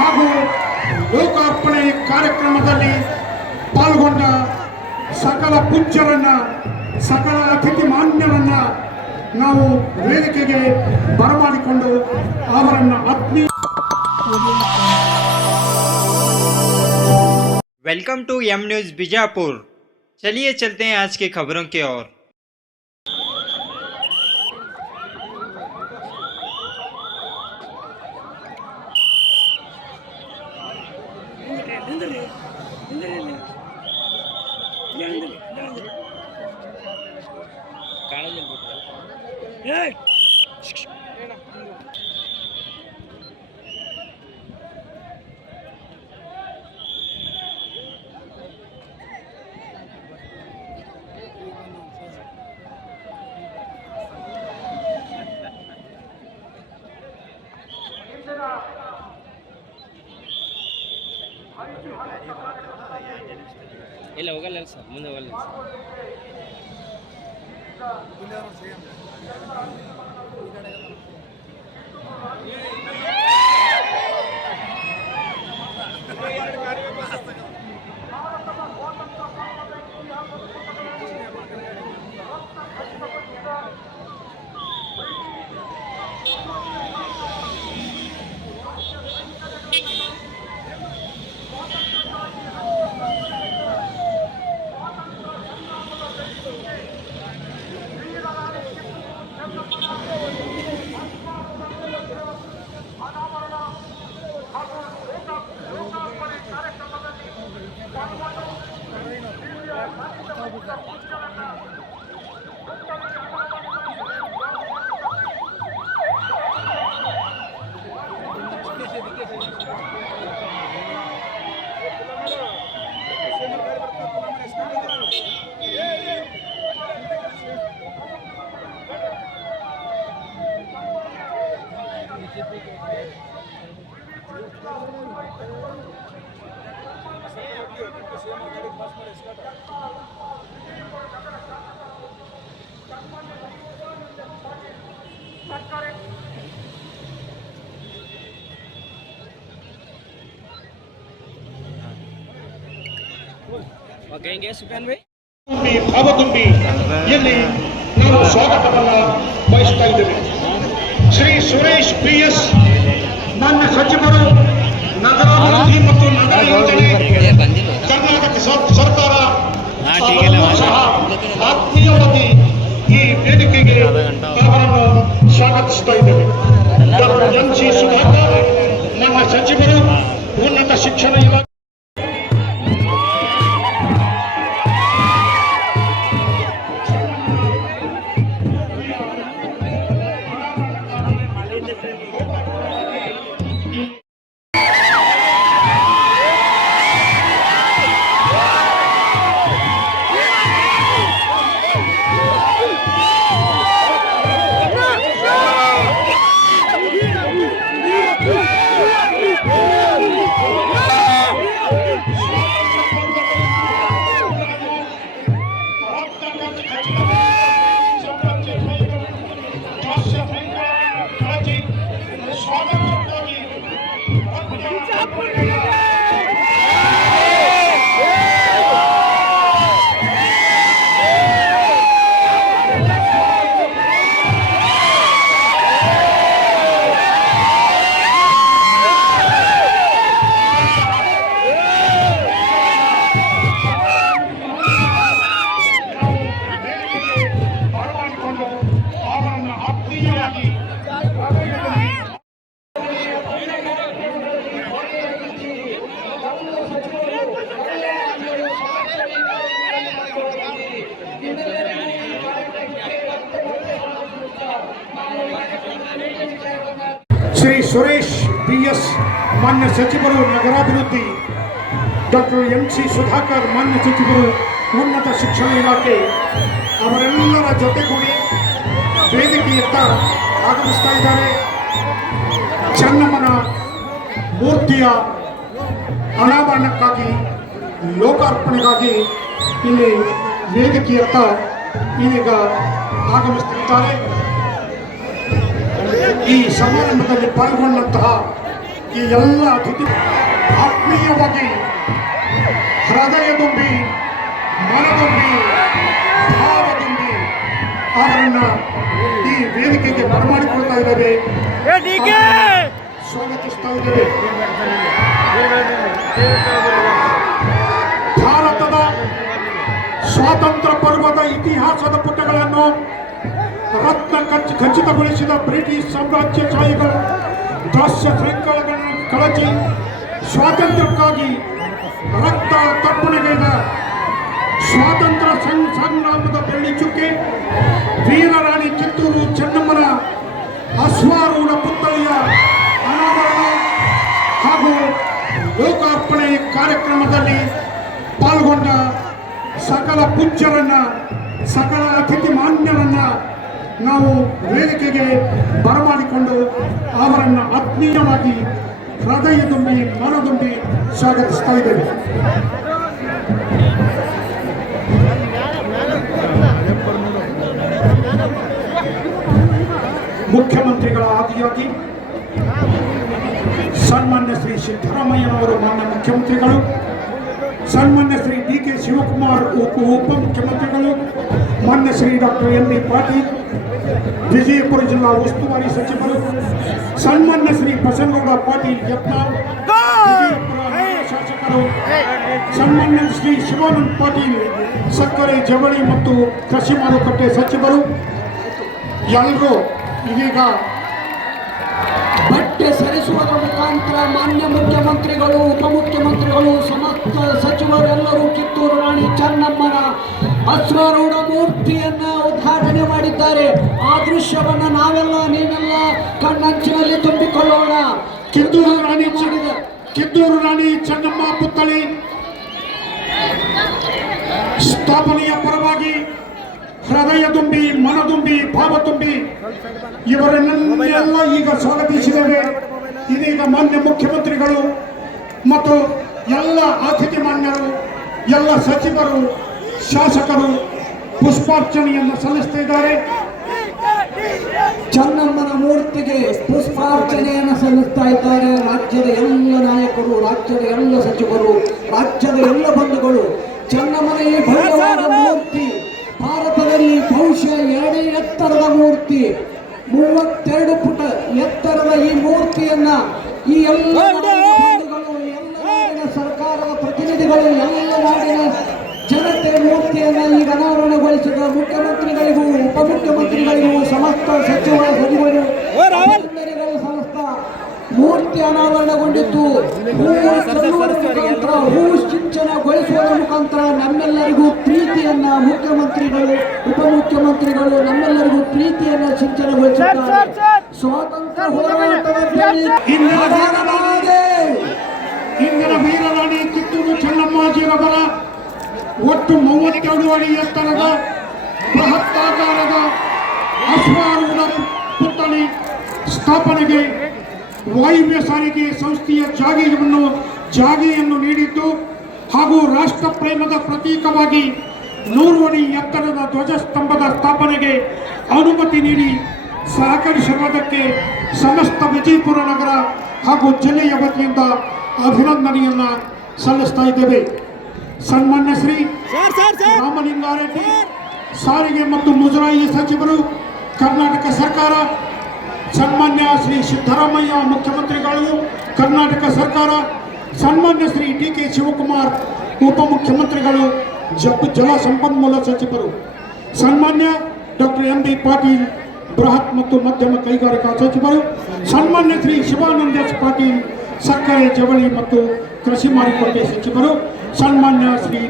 ಹಾಗೂ ಲೋಕಾರ್ಪಣೆ ಕಾರ್ಯಕ್ರಮದಲ್ಲಿ ಪಾಲ್ಗೊಂಡ ಸಕಲ ಪೂಜ್ಯರನ್ನ, ಸಕಲ ಅತಿಥಿ ಮಾನ್ಯರನ್ನ ನಾವು ವೇದಿಕೆಗೆ ಬರಮಾಡಿಕೊಂಡು ಅವರನ್ನು ಆತ್ಮೀಯ. Welcome to M news Bijapur. चलिए चलते हैं आज की खबरों की ओर। ಇಲ್ಲ ಹೋಗಲ್ಲ ಸರ್, ಮುಂದೆ ಹೋಗಲ್ಲ ಓಕೆ ಸುಖಾನ್ ಭಾಯ್ ಭಾವ ತುಂಬಿ ಇಲ್ಲಿ ನಾವು ಸ್ವಾಗತವನ್ನ ಬಯಸ್ತಾ ಇದ್ದೇವೆ. ಶ್ರೀ ಸುರೇಶ್ PS ಮಾನ್ಯ ಸಚಿವರು, ನಗರಾಭಿವೃದ್ಧಿ ಮತ್ತು ನಗರ ಯೋಜನೆ, ಕರ್ನಾಟಕ ಸರ್ಕಾರ ಸಹ ಆತ್ಮೀಯವಾಗಿ ಈ ವೇದಿಕೆಗೆ ಅವರನ್ನು ಸ್ವಾಗತಿಸ್ತಾ ಇದ್ದೇವೆ. ಡಾಕ್ಟರ್ NC ಸುಧಾಕರ್ ಮಾನ್ಯ ಸಚಿವರು, ಉನ್ನತ ಶಿಕ್ಷಣ ಇಲಾಖೆ. ಶ್ರೀ ಸುರೇಶ್ PS ಮಾನ್ಯ ಸಚಿವರು, ನಗರಾಭಿವೃದ್ಧಿ, ಡಾಕ್ಟರ್ NC ಸುಧಾಕರ್ ಮಾನ್ಯ ಸಚಿವರು, ಉನ್ನತ ಶಿಕ್ಷಣ ಇಲಾಖೆ ಅವರೆಲ್ಲರ ಜೊತೆಗೂಡಿ ವೇದಿಕೆಯತ್ತ ಆಗಮಿಸ್ತಾ ಇದ್ದಾರೆ. ಚೆನ್ನಮ್ಮನ ಮೂರ್ತಿಯ ಅನಾವರಣಕ್ಕಾಗಿ, ಲೋಕಾರ್ಪಣೆಗಾಗಿ ಇಲ್ಲಿ ವೇದಿಕೆಯತ್ತ ಈಗ ಆಗಮಿಸುತ್ತಿದ್ದಾರೆ. ಈ ಸಮಾರಂಭದಲ್ಲಿ ಪಾಲ್ಗೊಂಡಂತಹ ಈ ಎಲ್ಲ ಅತಿಥಿ ಆತ್ಮೀಯವಾಗಿ ಹೃದಯ ತುಂಬಿ ಮನದುಂಬಿ ಭಾವ ತುಂಬಿ ಅವರನ್ನ ಈ ವೇದಿಕೆಗೆ ಬರಮಾಡಿಕೊಳ್ತಾ ಇದ್ದೇವೆ, ಸ್ವಾಗತಿಸ್ತಾ ಇದ್ದೇವೆ. ಭಾರತದ ಸ್ವಾತಂತ್ರ್ಯ ಪರ್ವದ ಇತಿಹಾಸದ ಪುಟಗಳನ್ನು ರತ್ನ ಖಚಿತಗೊಳಿಸಿದ ಬ್ರಿಟಿಷ್ ಸಾಮ್ರಾಜ್ಯಶಾಹಿಗಳ ದಾಸ್ಯ ಶೃಂಖಲೆಗಳನ್ನು ಕಳಚಿ ಸ್ವಾತಂತ್ರ್ಯಕ್ಕಾಗಿ ರಕ್ತ ತರ್ಪಣೆಗೈದ ಸ್ವಾತಂತ್ರ್ಯ ಸಂಗ್ರಾಮದ ಬೆಳ್ಳಿ ಚುಕ್ಕೆ ವೀರರಾಣಿ ಕಿತ್ತೂರು ಚೆನ್ನಮ್ಮನ ಅಶ್ವಾರೂಢ ಪುತ್ಥಳಿಯ ಅನಾವರಣ ಹಾಗೂ ಲೋಕಾರ್ಪಣೆ ಕಾರ್ಯಕ್ರಮದಲ್ಲಿ ಪಾಲ್ಗೊಂಡ ಸಕಲ ಪೂಜ್ಯರನ್ನ, ಸಕಲ ಅತಿಥಿ ಮಾನ್ಯರನ್ನ ನಾವು ವೇದಿಕೆಗೆ ಬರಮಾಡಿಕೊಂಡು ಅವರನ್ನು ಆತ್ಮೀಯವಾಗಿ ಹೃದಯ ತುಂಬಿ ಮನದುಂಬಿ ಸ್ವಾಗತಿಸ್ತಾ ಇದ್ದೇವೆ. ಮುಖ್ಯಮಂತ್ರಿಗಳ ಆದಿಯಾಗಿ ಸನ್ಮಾನ್ಯ ಶ್ರೀ ಸಿದ್ದರಾಮಯ್ಯನವರು ಮಾನ್ಯ ಮುಖ್ಯಮಂತ್ರಿಗಳು, ಸನ್ಮಾನ್ಯ ಶ್ರೀ DK ಶಿವಕುಮಾರ್ ಉಪಮುಖ್ಯಮಂತ್ರಿಗಳು, ಮಾನ್ಯ ಶ್ರೀ ಡಾಕ್ಟರ್ MB ಪಾಟೀಲ್ ವಿಜಯಪುರ ಜಿಲ್ಲಾ ಉಸ್ತುವಾರಿ ಸಚಿವರು, ಸನ್ಮಾನ್ಯ ಶ್ರೀ ಬಸನಗೌಡ ಪಾಟೀಲ್ ಯತ್ನಾಳ್ ವಿಜಯಪುರ ಶಾಸಕರು, ಸನ್ಮಾನ್ಯ ಶ್ರೀ ಶಿವಾನಂದ ಪಾಟೀಲ್ ಸಕ್ಕರೆ ಜವಳಿ ಮತ್ತು ಕೃಷಿ ಮಾರುಕಟ್ಟೆ ಸಚಿವರು, ಎಲ್ಲರೂ ಇದೀಗ ಬಟ್ಟೆ ಸರಿಸುವುದರ ಮುಖಾಂತರ ಮಾನ್ಯ ಮುಖ್ಯಮಂತ್ರಿಗಳು, ಉಪಮುಖ್ಯಮಂತ್ರಿಗಳು, ಸಮಸ್ತ ಸಚಿವರೆಲ್ಲರೂ ಕಿತ್ತೂರು ರಾಣಿ ಚೆನ್ನಮ್ಮನ ಅಶ್ವಾರೂಢ ಮೂರ್ತಿಯನ್ನ ಉದ್ಘಾಟನೆ ಮಾಡಿದ್ದಾರೆ. ಆ ದೃಶ್ಯವನ್ನ ನಾವೆಲ್ಲ ನೀವೆಲ್ಲ ಕಣ್ಣಂಚಿನಲ್ಲಿ ತುಂಬಿಕೊಳ್ಳೋಣ. ಕಿತ್ತೂರು ರಾಣಿ ಚೆನ್ನಮ್ಮ ಪುತ್ಥಳಿ ಸ್ಥಾಪನೆಯ ಪರವಾಗಿ ಹೃದಯ ತುಂಬಿ ಮನದುಂಬಿ ಭಾವ ತುಂಬಿ ಇವರನ್ನೆಲ್ಲ ಈಗ ಸ್ವಾಗತಿಸಿದ್ದೇವೆ. ಇದೀಗ ಮಾನ್ಯ ಮುಖ್ಯಮಂತ್ರಿಗಳು ಮತ್ತು ಎಲ್ಲ ಅತಿಥಿ ಮಾನ್ಯರು, ಎಲ್ಲ ಸಚಿವರು, ಶಾಸಕರು ಪುಷ್ಪಾರ್ಚನೆಯನ್ನು ಸಲ್ಲಿಸುತ್ತಿದ್ದಾರೆ. ಚೆನ್ನಮ್ಮನ ಮೂರ್ತಿಗೆ ಪುಷ್ಪಾರ್ಚನೆಯನ್ನು ಸಲ್ಲಿಸ್ತಾ ಇದ್ದಾರೆ. ರಾಜ್ಯದ ಎಲ್ಲ ನಾಯಕರು, ರಾಜ್ಯದ ಎಲ್ಲ ಸಚಿವರು, ರಾಜ್ಯದ ಎಲ್ಲ ಬಂಧುಗಳು ಚೆನ್ನಮ್ಮನ ಈ ಭವ್ಯವಾದ ಮೂರ್ತಿ ಭಾರತದಲ್ಲಿ ಬಹುಶಃ ಎರಡೇ ಎತ್ತರದ ಮೂರ್ತಿ, 32 ಫುಟ್ ಎತ್ತರದ ಈ ಮೂರ್ತಿಯನ್ನ ಈ ಎಲ್ಲ ಬಂಧುಗಳು, ಎಲ್ಲ ನಾಡಿನ ಸರ್ಕಾರದ ಪ್ರತಿನಿಧಿಗಳು, ಎಲ್ಲ ನಾಡಿನ ಜನತೆ ಮೂರ್ತಿಯನ್ನ ಈಗ ಅನಾವರಣಗೊಳಿಸಿದ ಮುಖ್ಯಮಂತ್ರಿಗಳಿಗೂ ಉಪಮುಖ್ಯಮಂತ್ರಿಗಳಿಗೂ ಸಮಸ್ತ ಸಚಿವರು ಎಲ್ಲರಿಗೂ ಸಮಸ್ತ ಮೂರ್ತಿ ಅನಾವರಣಗೊಂಡಿದ್ದು ಹೂ ಸಿಂಚನಗೊಳಿಸುವ ಮುಖಾಂತರ ನಮ್ಮೆಲ್ಲರಿಗೂ ಪ್ರೀತಿಯನ್ನ ಮುಖ್ಯಮಂತ್ರಿಗಳು ಉಪಮುಖ್ಯಮಂತ್ರಿಗಳು ನಮ್ಮೆಲ್ಲರಿಗೂ ಪ್ರೀತಿಯನ್ನ ಸಿಂಚನಗೊಳಿಸಿದ್ದಾರೆ. ಸ್ವಾತಂತ್ರ್ಯ ಹೋರಾಟದ ಇಂದಿನ ವೀರರಾಣಿ ಕಿತ್ತೂರು ಚೆನ್ನಮ್ಮಾಜಿರವರ ಒಟ್ಟು 32 ಅಡಿ ಎತ್ತರದ ಬೃಹತ್ತಾಕಾರದ ಅಶ್ವಾರೂಢ ಪುತ್ಥಳಿ ಸ್ಥಾಪನೆಗೆ ವಾಯುವ್ಯ ಸಾರಿಗೆ ಸಂಸ್ಥೆಯ ಜಾಗೆಯನ್ನು ನೀಡಿದ್ದು ಹಾಗೂ ರಾಷ್ಟ್ರ ಪ್ರೇಮದ ಪ್ರತೀಕವಾಗಿ 100 ಅಡಿ ಎತ್ತರದ ಧ್ವಜಸ್ತಂಭದ ಸ್ಥಾಪನೆಗೆ ಅನುಮತಿ ನೀಡಿ ಸಹಕರಿಸಿರುವುದಕ್ಕೆ ಸಮಸ್ತ ವಿಜಯಪುರ ನಗರ ಹಾಗೂ ಜಿಲ್ಲೆಯ ವತಿಯಿಂದ ಅಭಿನಂದನೆಯನ್ನ ಸಲ್ಲಿಸ್ತಾ ಇದ್ದೇವೆ. ಸನ್ಮಾನ್ಯ ಶ್ರೀ ರಾಮಲಿಂಗಾರೆಡ್ಡಿ ಸಾರಿಗೆ ಮತ್ತು ಮುಜರಾಯಿ ಸಚಿವರು, ಕರ್ನಾಟಕ ಸರ್ಕಾರ, ಸನ್ಮಾನ್ಯ ಶ್ರೀ ಸಿದ್ದರಾಮಯ್ಯ ಮುಖ್ಯಮಂತ್ರಿಗಳು ಕರ್ನಾಟಕ ಸರ್ಕಾರ, ಸನ್ಮಾನ್ಯ ಶ್ರೀ DK ಶಿವಕುಮಾರ್ ಉಪಮುಖ್ಯಮಂತ್ರಿಗಳು, ಜಲ ಸಂಪನ್ಮೂಲ ಸಚಿವರು, ಸನ್ಮಾನ್ಯ ಡಾಕ್ಟರ್ MB ಪಾಟೀಲ್ ಬೃಹತ್ ಮತ್ತು ಮಧ್ಯಮ ಕೈಗಾರಿಕಾ ಸಚಿವರು, ಸನ್ಮಾನ್ಯ ಶ್ರೀ ಶಿವಾನಂದ ಪಾಟೀಲ್ ಸಕ್ಕರೆ ಜವಳಿ ಮತ್ತು ಕೃಷಿ ಮಾರುಕಟ್ಟೆ ಸಚಿವರು, ಸನ್ಮಾನ್ಯ ಶ್ರೀ